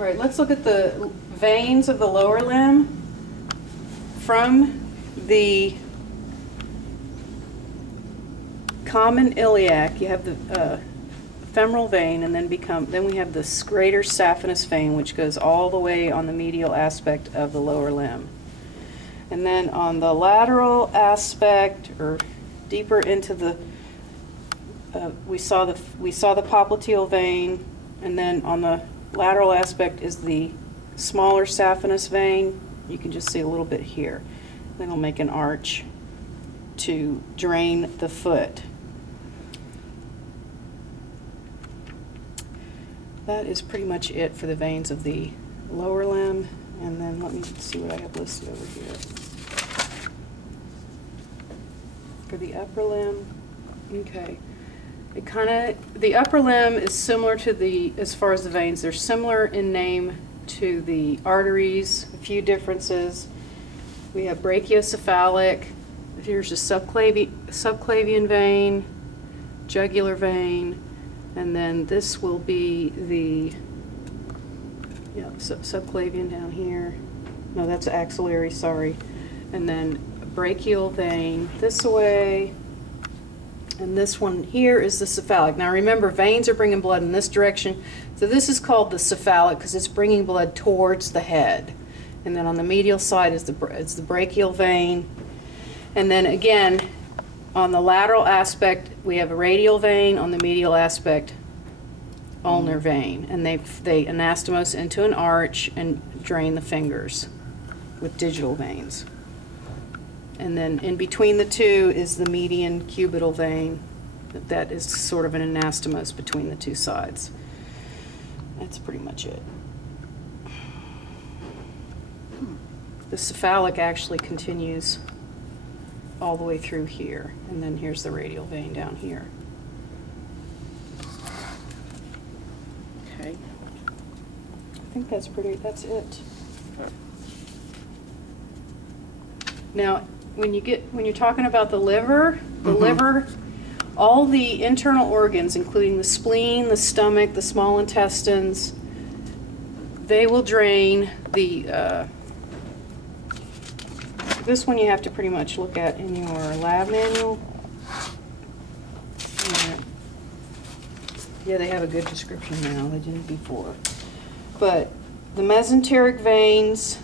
All right, let's look at the veins of the lower limb. From the common iliac, you have the femoral vein, and then we have the greater saphenous vein, which goes all the way on the medial aspect of the lower limb. And then on the lateral aspect, or deeper into the, we saw the popliteal vein, and then on the lateral aspect is the smaller saphenous vein. You can just see a little bit here. Then it'll make an arch to drain the foot. That is pretty much it for the veins of the lower limb. And then let me see what I have listed over here. For the upper limb, okay. The upper limb is similar to as far as the veins, they're similar in name to the arteries, a few differences. We have brachiocephalic, here's a subclavian vein, jugular vein, and then this will be the subclavian down here. No, that's axillary, sorry. And then brachial vein this way. And this one here is the cephalic. Now remember, veins are bringing blood in this direction. So this is called the cephalic because it's bringing blood towards the head. And then on the medial side is the brachial vein. And then again, on the lateral aspect, we have a radial vein. On the medial aspect, ulnar vein. And they anastomose into an arch and drain the fingers with digital veins. And then in between the two is the median cubital vein. That is sort of an anastomose between the two sides. That's pretty much it. The cephalic actually continues all the way through here. And then here's the radial vein down here. Okay. I think that's it. Now, when you're talking about the liver, all the internal organs, including the spleen, the stomach, the small intestines, they will drain the, this one you have to pretty much look at in your lab manual. Yeah, they have a good description now, they didn't before. But the mesenteric veins,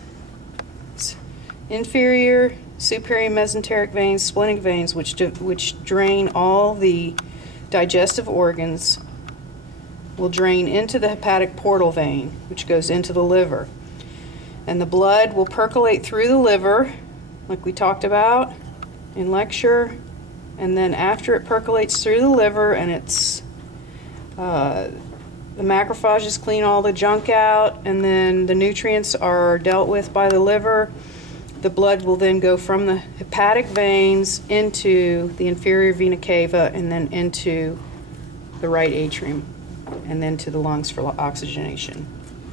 inferior, superior mesenteric veins, splenic veins, which drain all the digestive organs, will drain into the hepatic portal vein, which goes into the liver. And the blood will percolate through the liver, like we talked about in lecture. And then after it percolates through the liver and it's the macrophages clean all the junk out, and then the nutrients are dealt with by the liver. The blood will then go from the hepatic veins into the inferior vena cava and then into the right atrium and then to the lungs for oxygenation.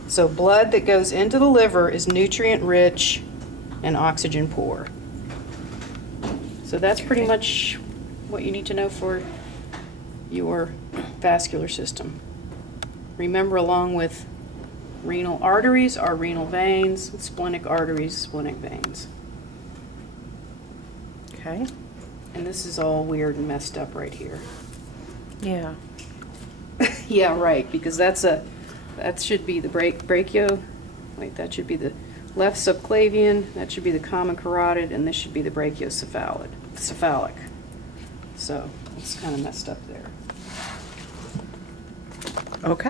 So blood that goes into the liver is nutrient rich and oxygen poor. So that's pretty much what you need to know for your vascular system. Remember, along with renal arteries are renal veins, splenic arteries, splenic veins. Okay. And this is all weird and messed up right here. Yeah. Yeah, right, because that should be the that should be the left subclavian, that should be the common carotid, and this should be the brachiocephalic. So it's kind of messed up there. Okay.